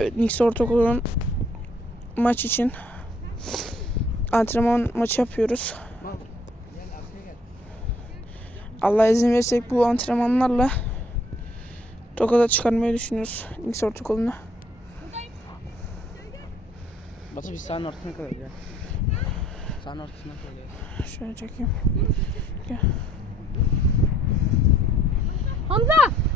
Evet, Nix Ortaokulu'nun maç için antrenman maçı yapıyoruz. Allah izin verirsek bu antrenmanlarla Tokat'a çıkarmayı düşünüyoruz Nix Ortaokulu'na. Batu biz sahanın ortasına kalıyoruz ya. Sahanın ortasına kalıyoruz. Şöyle çekeyim. Hamza! Hamza!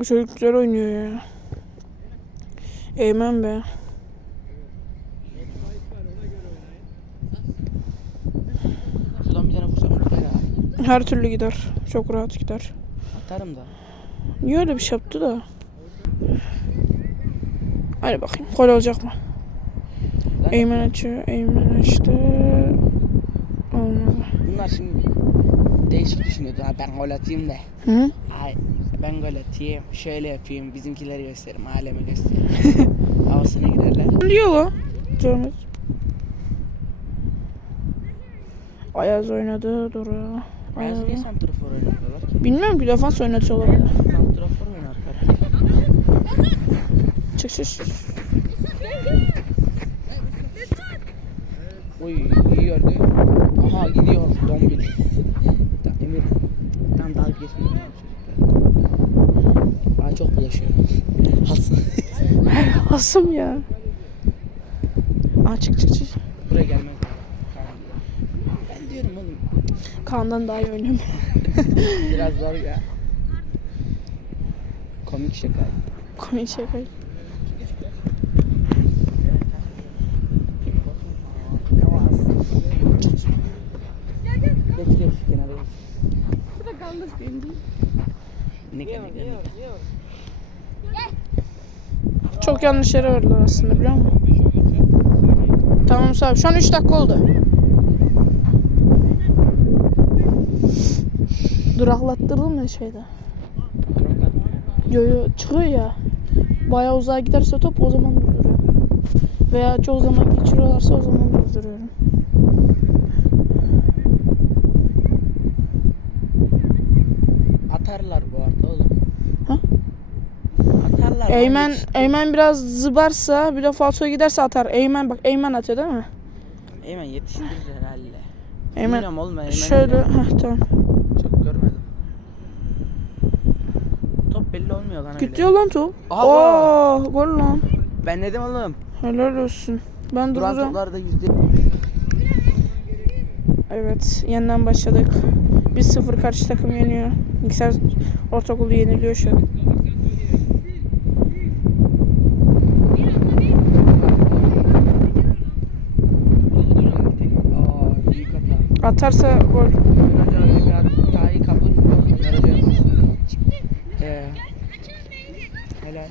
Bu çocuk güzel oynuyor ya. Eymen be. Şuradan bir tane vursam gider ha. Her türlü gider. Çok rahat gider. Atarım da. Niye öyle bir şey yaptı da? Hadi bakayım. Gol olacak mı? Lan Eymen açıyor. Eymen açtı. Olmadı. Bunlar şimdi değişik düşünüyordu. Ha, ben gol atayım da. Hı? Ay ben gol atayım. Şöyle yapayım. Bizimkileri gösteririm. Alemi gösteririm. Havasına girerler. Diyor lan. Görmedim. Ayaz oynadı. Doğru. Ayaz niye santrafor oynamıyorlar ki? Bilmiyorum ki defans oynatıyorlar. Santrafor oynar kardeşim. Çık çık çık. Oy iyi gördü. Aha gidiyor dombil. Emir. Tam dalga geçmiyor çocuklar. Aa çok bulaşıyor. Has. Asım ya. Aa çık çık çık. Buraya gelmez. Ben diyorum oğlum. Kaan'dan daha iyi oynuyorum. Biraz zor ya. Komik şaka. Komik şaka. Geç geç kenara geç. Şurada kalmış değil. Ne ne ne Çok yanlış yere verdiler aslında biliyor musun? Tamam abi. Şu an 3 dakika oldu. Duraklattırdım ya şeyde. Yo yo çıkıyor ya. Bayağı uzağa giderse top o zaman durduruyorum. Veya çoğu zaman geçiriyorlarsa o zaman durduruyorum. Atarlar bu arada oğlum. Ha? Atarlar. lan, Eymen, Eymen biraz zıbarsa bir de falsoya giderse atar. Eymen bak Eymen atıyor değil mi? Eymen yetiştirir herhalde. Eymen Bilmiyorum oğlum ben Eymen'i şöyle heh, tamam. Çok görmedim. Top belli olmuyor lan öyle. Gidiyor lan top. Aha, Oo, gol lan. Ben dedim oğlum. Helal olsun. Ben Duran duracağım. toplarda yüzde... Evet, yeniden başladık. 1-0 karşı takım yeniyor. Mikser ortaokulu yeniliyor şu an. Atarsa gol. Hoca. Ee, helal.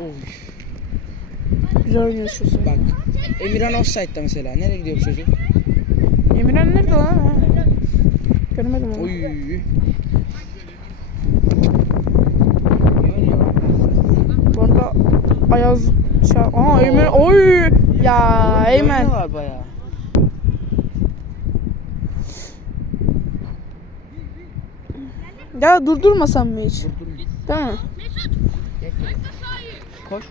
Oy. Güzel oynuyor şu sıra. Bak. Emirhan offside'da mesela. Nereye gidiyor bu çocuk? Emirhan nerede lan? Ha? Görmedim onu. Oy. Bu arada Ayaz şey... Aa Emir... Oy! Ya Eymen. Oynuyorlar bayağı. Ya durdurmasam mı hiç? Değil mi? Gel. Koş.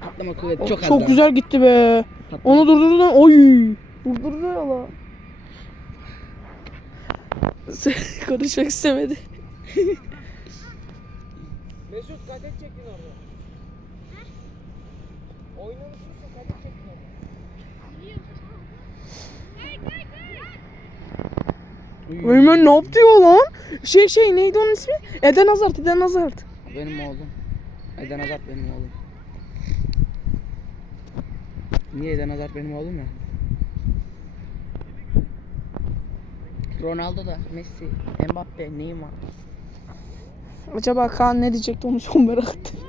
Patlama kuvveti çok az. Çok daha. güzel gitti be. Patlama. Onu durdurdun. Oy. Durdurdu ya la. Konuşmak istemedi. Mesut kadet çekin orada. Oynamışsın kadet çekin orada. Eymen ne yaptı ya lan? Şey şey neydi onun ismi? Eden Hazard, Eden Hazard. Benim oğlum. Eden Hazard benim oğlum. Niye Eden Hazard benim oğlum ya? Ronaldo da, Messi, Mbappe, Neymar. Acaba Kaan ne diyecekti onu çok merak ettim.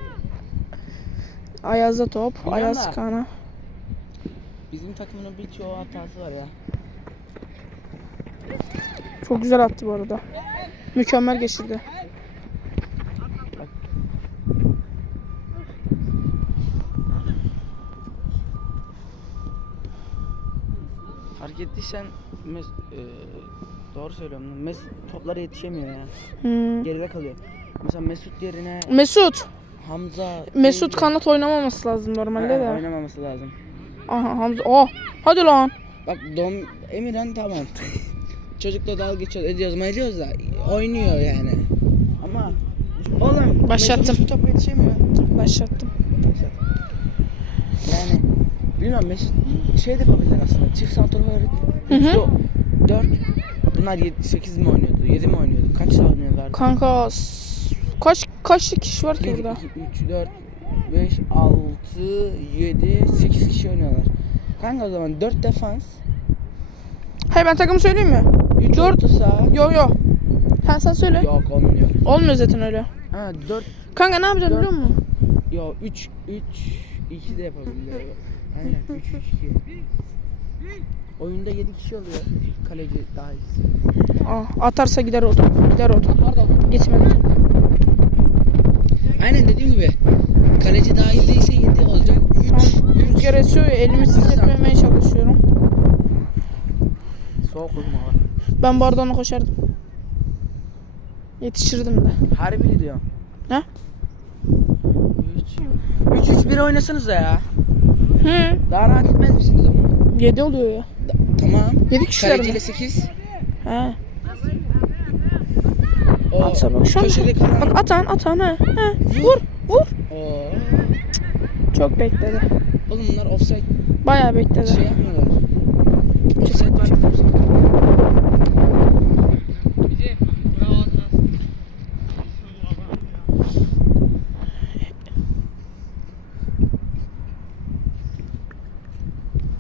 Ayaz'da top. Ayaz. Kaan'a. Bizim takımın birçoğu hatası var ya. Çok güzel attı bu arada. Mükemmel geçirdi. Fark ettiysen Mes e, doğru söylüyorum. Mesut toplara yetişemiyor ya. Hmm. Geride kalıyor. Mesela Mesut yerine Mesut. Hamza Mesut değil de- kanat oynamaması lazım normalde de. oynamaması lazım. Aha Hamza. Oh. Hadi lan. Bak Dom Emirhan tamam. Çocukla dalga geçiyoruz, ediyoruz, ediyoruz da oynuyor yani. Ama oğlum Başlattım. Mesut topa yetişemiyor. Başlattım. Yani bilmiyorum Mesut şey de yapabilir aslında. Çift santrafor Hı hı. 4 Bunlar 7 8 mi oynuyordu? 7 mi oynuyordu? Kaç oynuyorlardı? Kanka kaç kaç kişi var ki 1 burada? 2 3 4 5 6 7 8 kişi oynuyorlar. Kanka o zaman 4 defans, Hayır ben takımı söyleyeyim mi? 3 Dört. orta saha. Yo yo. Ha sen söyle. Yok olmuyor. Olmuyor zaten öyle. Ha 4 Kanka ne yapacağız biliyor musun? Yo 3 3 2 de yapabiliyor. Aynen 3 3 2. Oyunda 7 kişi oluyor. Kaleci dahil. Aa, atarsa gider o top. Gider o top. Pardon. Gitmedi. Aynen dediğim gibi. Kaleci dahil değilse 7 olacak. Şu an rüzgar esiyor ya elimi titretmemeye çalışıyorum. Soğuk uzma var. Ben bu arada ona koşardım. Yetişirdim de. Harbi diyorum. Ne? 3 3 1 oynasanız ya. Hı. Daha rahat etmez misiniz ama? 7 oluyor ya. Tamam. 7 kişiler Kaleciyle mi? 8. He. O Atsa bak şu an. köşede kalan. Bak atan atan ha. He. Vur vur. Oo. Çok bekledi. Oğlum bunlar offside Bayağı bekledi. şey yapmıyorlar. Offside var.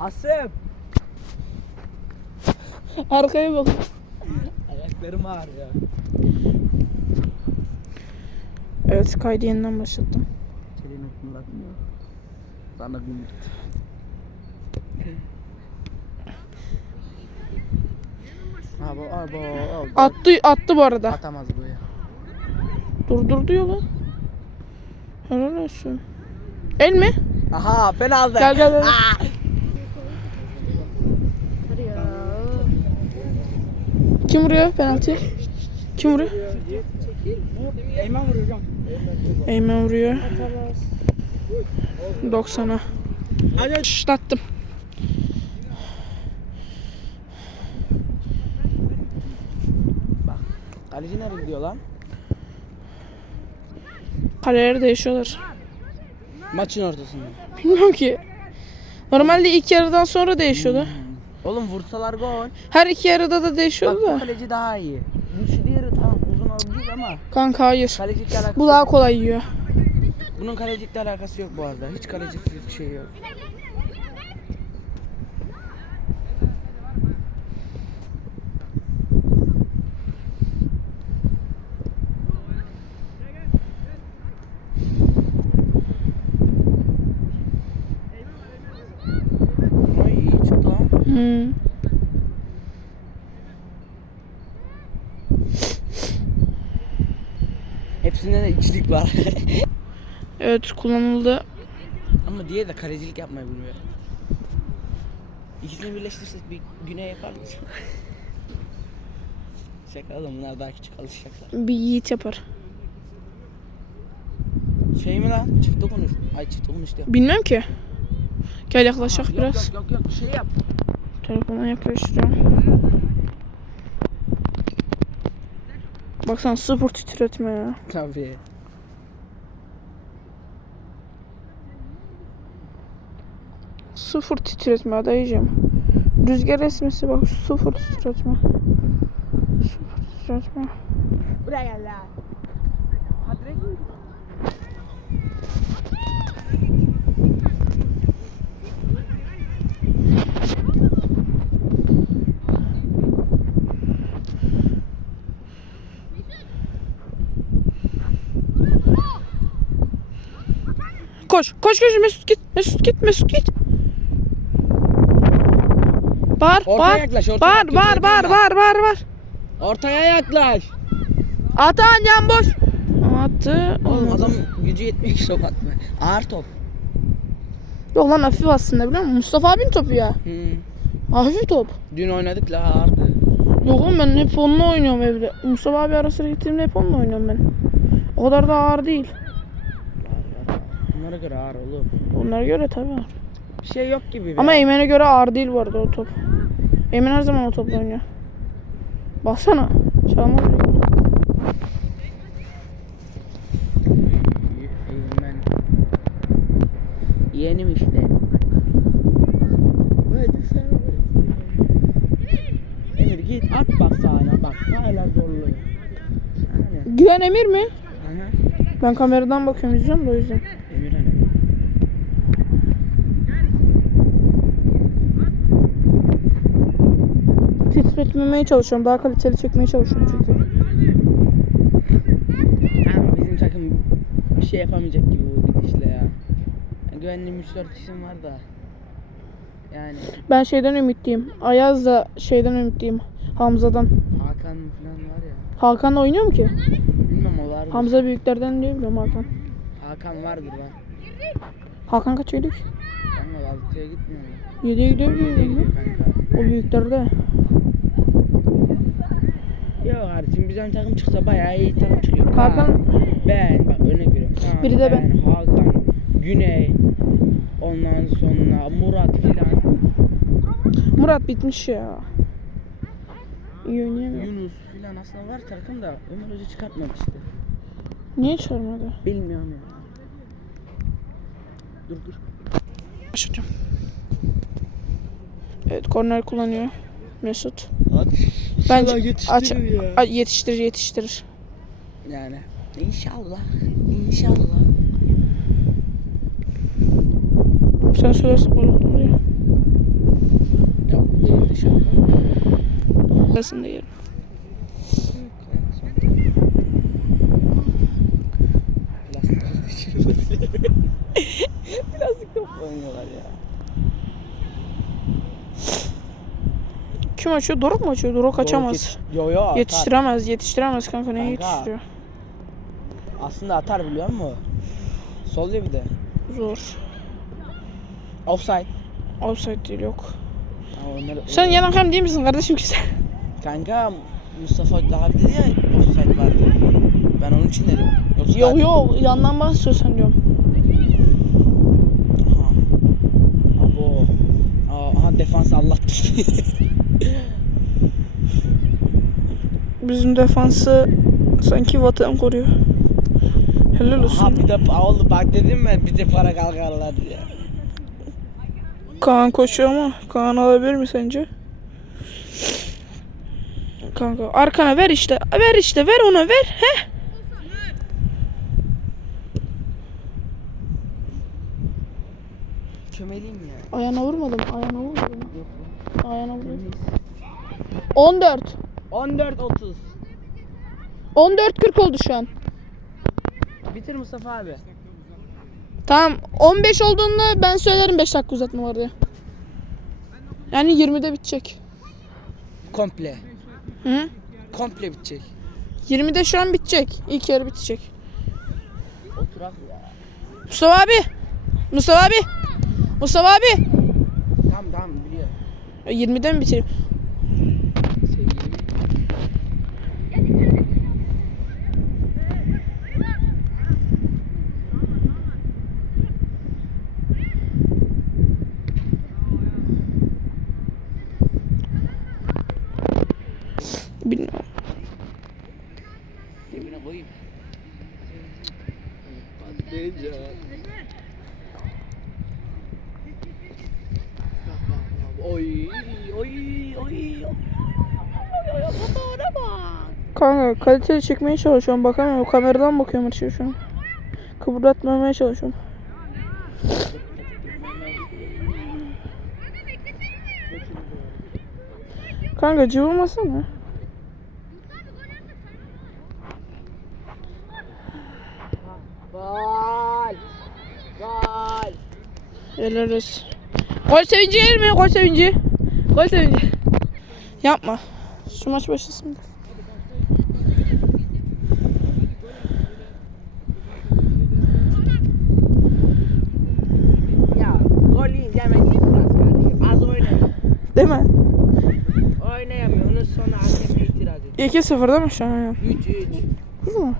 Asım. Arkaya bak. Ayaklarım ağrıyor. Evet kaydı yeniden başlattım. Çeleğini hatırlatmıyor. Sana bir Abo abo abo. Attı attı bu arada. Atamaz bu ya. Durdurdu yolu. Helal olsun. El mi? Aha penaltı. Gel gel gel. Kim vuruyor penaltı? Kim vuruyor? Eymen vuruyor hocam. Eymen vuruyor. 90'a. Hadi. Şlattım. Bak. Kaleci nereye gidiyor lan? Kaleleri değişiyorlar. Maçın ortasında. Bilmiyorum ki. Normalde ilk yarıdan sonra değişiyordu. Oğlum vursalar gol. Her iki yarıda da Bak değişiyordu bu da. kaleci daha iyi. Bu şu diğeri tamam uzun olabilir ama Kanka hayır. kalecilikle alakası Bu daha kolay yiyor. Bunun kalecilikle alakası yok bu arada. Hiç kalecilik bir şey yok. Ay iyi çıktı lan. Hmm. İçlik var. Evet kullanıldı. Ama diye de kalecilik yapmayı bilmiyor. İkisini birleştirsek bir güne yapar mısın? Şaka oğlum bunlar daha küçük alışacaklar. Bir yiğit yapar. Şey mi lan? Çifte konuş. Ay çifte konuş diyor. Bilmem ki. Gel yaklaşak Yok, biraz. Yok yok yok şey yap. Telefona yaklaştırıyorum. Baksana sıfır titretme ya. Tabii. Sıfır titretme dayıcım. Rüzgar esmesi bak sıfır titretme. Sıfır titretme. Buraya gel lan. Koş koş koş Mesut git Mesut git Mesut git. Bağır Ortaya bağır yaklaş, ortaya bağır yaklaş, bağır bağır bağır bağır bağır. Ortaya yaklaş. Atan yan boş. Attı. Oğlum Olmadı. adam gücü yetmiyor ki top atmaya. Ağır top. Yok lan hafif aslında biliyor musun? Mustafa abinin topu ya. Hmm. Hafif top. Dün oynadık la ağırdı. Yok oğlum ben hep onunla oynuyorum evde. Mustafa abi ara sıra gittiğimde hep onunla oynuyorum ben. O kadar da ağır değil. Bunlara göre ağır oğlum. Onlara göre tabii ağır. Bir şey yok gibi. Ama Eymen'e göre ağır değil bu arada o top. Eymen her zaman o topla oynuyor. Baksana. Çalma. Eymen. Yeğenim işte. Hadi sen. Emir git at bak sahne bak hala zorluyor. Güven Emir mi? Aha. Ben kameradan bakıyorum izliyorum da o yüzden. Emir hani. Titretmemeye çalışıyorum. Daha kaliteli çekmeye çalışıyorum çünkü. Ama bizim takım bir şey yapamayacak gibi bu gidişle ya. Yani güvenliğim 3-4 kişim var da. Yani Ben şeyden ümitliyim. Ayaz da şeyden ümitliyim. Hamza'dan. Hakan falan var ya. Hakan oynuyor mu ki? Bilmem o vardır. Hamza büyüklerden diye biliyorum Hakan. Hakan vardır lan. Hakan kaç aylık? Kanka Altıya gitmiyor mu? 7'ye gidiyor kanka? O büyüklerde. Yok kardeşim bizim takım çıksa bayağı iyi takım çıkıyor. Hakan- Kaan, ben bak örnek veriyorum. Kaan, Biri de ben. Hakan, Güney, ondan sonra Murat filan, Murat bitmiş ya. İyi oynayamıyor. Yunus filan aslında var takım da Ömer Hoca çıkartmamıştı. Niye çağırmadı? Bilmiyorum ya. Dur dur. Başlayacağım. Evet korner kullanıyor Mesut. Hadi. Bence aç, a- yetiştirir yetiştirir. Yani inşallah. İnşallah. Sen söylersin gol olur diye. Yok değil inşallah. Arasında yerim. Plastik top oynuyorlar ya. Kim açıyor? Doruk mu açıyor? Doruk açamaz. Yetiş- Yo yo. atar. Yetiştiremez. Yetiştiremez kanka. Neye yetiştiriyor? Aslında atar biliyor musun? Sol ya bir de. Zor. Offside. Offside değil yok. Onları, Sen yan hakem değil misin kardeşim ki sen? Kanka Mustafa daha dedi ya offside vardı. Ben onun için dedim. Yoksa Yok yok yandan bahsediyorsan diyorum. Aha. Aa, aha defans Allah. Bizim defansı sanki vatan koruyor. Helal aha olsun. bir de oğlum bak dedim ben bir de para kalkarlar diye. Kaan koşuyor ama Kaan alabilir mi sence? Kanka arkana ver işte. Ver işte ver ona ver. He? Çömeleyim ya. Ayağına vurmadım. Ayağına vurmadım. Yok. Ayağına vurmadım. 14. 14 30. 14 40 oldu şu an. Bitir Mustafa abi. Tamam 15 olduğunda ben söylerim 5 dakika uzatma var diye. Yani 20'de bitecek. Komple. Hı? Komple bitecek. 20'de şu an bitecek. İlk yarı bitecek. Oturak ya. Mustafa abi Mustafa abi. Mustafa abi. Tamam tamam biliyorum. 20'den bitireyim. Sevgilim. Bilmiyorum. Cebine koyayım. Patlayacak. Oy oy oy. Fotoğrafa bak. Kanka kaliteli çekmeye çalışıyorum. Bakamıyorum. Kameradan bakıyorum şeye şu an. Kıpırdatmamaya çalışıyorum. Kanka cıvımasana. Gol. Gol. Helal olsun. Gol sevinci gelir mi? Gol sevinci. Gol sevinci. Yapma. Şu maç başlasın. Ya gol yiyince hemen itiraz kardeşim. Az oynayamıyor. Değil mi? Oynayamıyor. Onun sonra hakeme itiraz ediyor. 2-0 değil mi şu an? 3-3. Kız mı?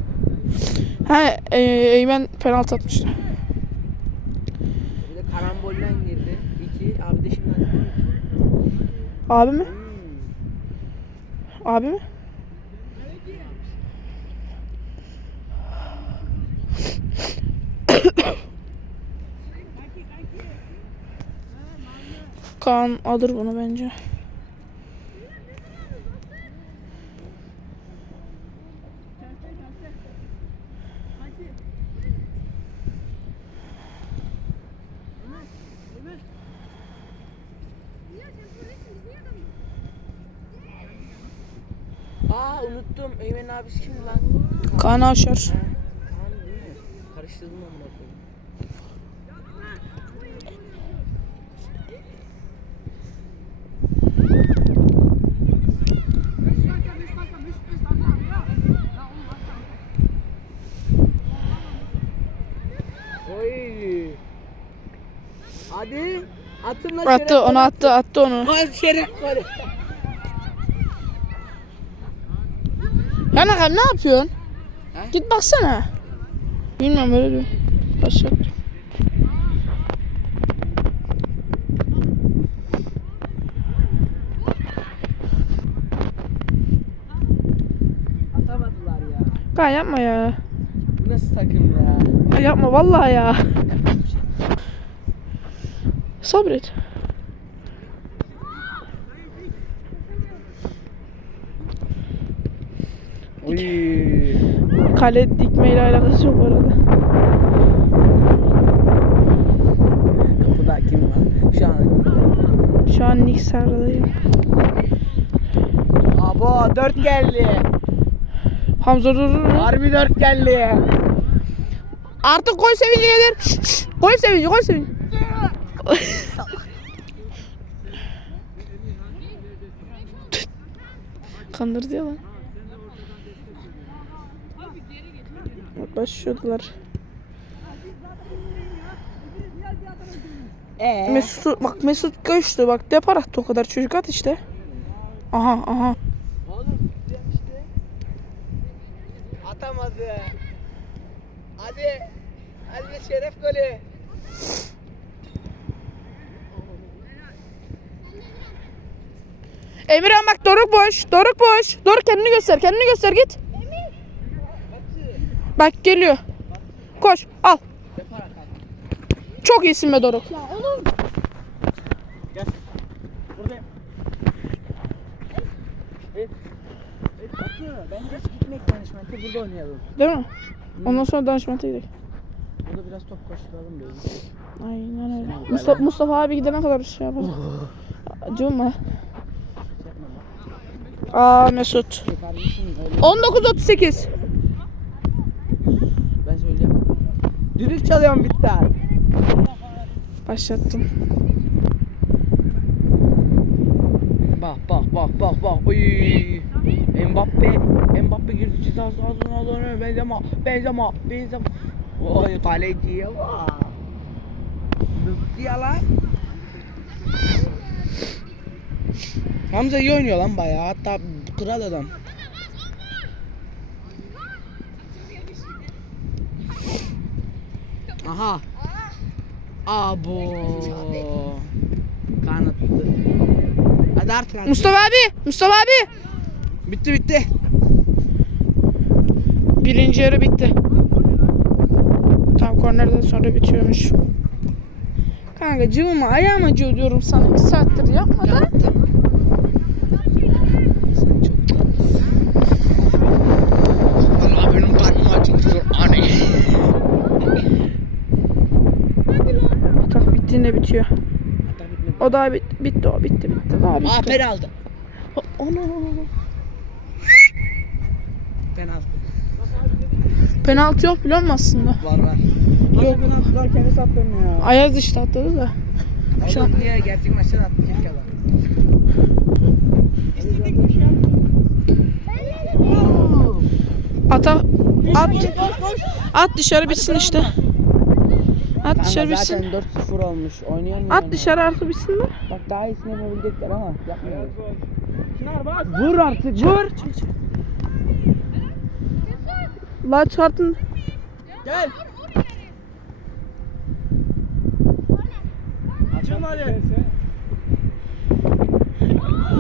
Ha, e, Eymen penaltı atmıştı. Bir de karambolden girdi. 2. Abi de şimdi. Abi mi? Hmm. Abi mi? Kaan alır bunu bence. Aa unuttum. Eymen abisi kimdi lan? Kaan Avşar. Ha, Kaan değil mi? Karıştırdım amına koyayım. Oy. Hadi. Atın lan Attı onu attı attı onu. Gol şeref gol. Ya ne, ne yapıyorsun? He? Git baksana. Bilmiyorum öyle diyor. Başlat. Atamadılar ya. Kaan yapma ya. Bu nasıl takım ya? Ya yapma vallahi ya. Sabret. Oy. Kale dikmeyle alakası yok bu arada. Kapıda kim var? Şu an. Şu an Nick Serra'dayım. Abo 4 geldi. Hamza dur dur. Harbi 4 geldi. Artık gol sevinci gelir. Gol sevinci gol sevinci. Kandırdı ya lan. Bak Başlıyordular. Ee? Mesut bak Mesut göçtü bak depar attı o kadar çocuk at işte. Aha aha. Oğlum işte. Atamadı. Hadi. Hadi şeref golü. Emirhan bak Doruk boş. Doruk boş. Doruk kendini göster. Kendini göster git. Bak geliyor. Koş al. Çok iyisin be Doruk. Buradayım. Evet. Evet Batı. Bence hiç gitmek danışmente burada oynayalım. Değil mi? Ondan sonra danışmanta gidelim. Burada biraz top koşturalım böyle. Aynen öyle. Mustafa, Mustafa abi gidene kadar bir şey yapalım. Acıma. Aa Mesut. Şey kardeşim öyle. 19.38. Ben söyleyeceğim. Düdük çalıyorum bitti. Başlattım. Bak bak bak bak bak. Oy. Mbappe. Mbappe girdi ceza sahasına alıyor. Benzema. Benzema. Benzema. Oy kaleciye bak. bitti ya lan. Hamza iyi oynuyor lan bayağı. Hatta kral adam. Aha. Abo. Kanattı. Hadi artık. artık. Mustafa abi! Mustafa abi! Bitti bitti. Birinci yarı bitti. Tam kornerden sonra bitiyormuş. Kanka cıvıma ayağım acıyor diyorum sana. İki saattir yapma da. Sen çok tatlısın. Allah benim karnım acımıştır. Anne. Atak bittiğinde bitiyor. O daha bit bitti o bitti bitti. Daha bitti. Aa penaltı. Ana. Penaltı. Penaltı yok biliyor musun aslında? Var var. Yok. Penaltılar kendisi attırmıyor ya. Ayaz işte atladı da. Oğlum diye gerçek maçtan atlayacak ya lan. Ata at at dışarı bitsin işte. At dışarı bitsin. zaten 4-0 olmuş. Oynayamıyor. At dışarı artı bitsin de. Bak daha iyisini yapabilecekler ama bas. Vur artık vur. La çıkartın. Gel. Açın hadi.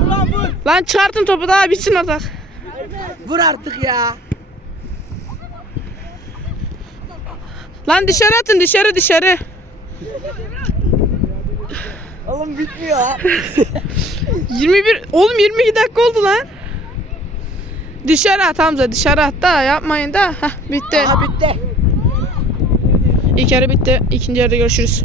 Ulan vur. Lan çıkartın topu daha bitsin atak. Vur artık ya. Lan dışarı atın dışarı dışarı. Oğlum bitmiyor ha. 21 oğlum 22 dakika oldu lan. Dışarı at Hamza dışarı at da yapmayın da. Hah bitti. Aha bitti. İlk yarı bitti. İkinci yarıda görüşürüz.